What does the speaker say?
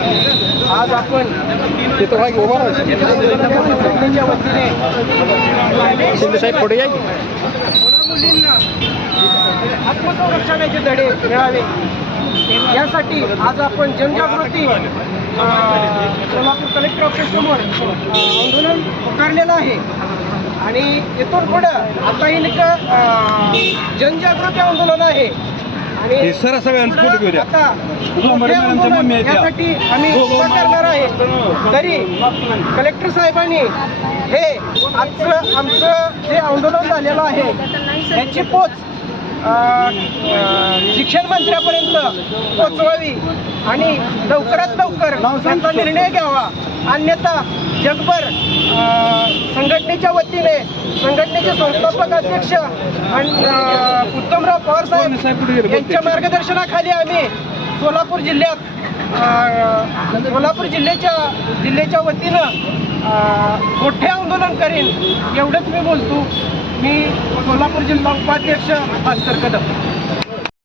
आज आपण संघटनेच्या वतीने मुलींना आत्मसंरक्षणाचे धडे मिळावे यासाठी आज आपण जनजागृती सोलापूर कलेक्टर ऑफिस समोर आंदोलन पुकारलेलं आहे आणि इथून पुढं आता ही जनजागृती आंदोलन आहे आणि आता यासाठी आम्ही उभा करणार आहे. तरी कलेक्टर साहेबांनी हे आमचं जे आंदोलन झालेलं आहे याची पोच शिक्षण मंत्र्यापर्यंत पोचवावी आणि लवकरात लवकर त्यांचा निर्णय घ्यावा. अन्यथा जगभर संघटनेच्या वतीने संघटनेचे संस्थापक अध्यक्ष उत्तमराव पवार साहेब यांच्या मार्गदर्शनाखाली आम्ही सोलापूर जिल्ह्याच्या वतीनं मोठे आंदोलन करेन एवढंच मी बोलतो. मी सोलापूर जिल्हा उपाध्यक्ष भास्कर कदम.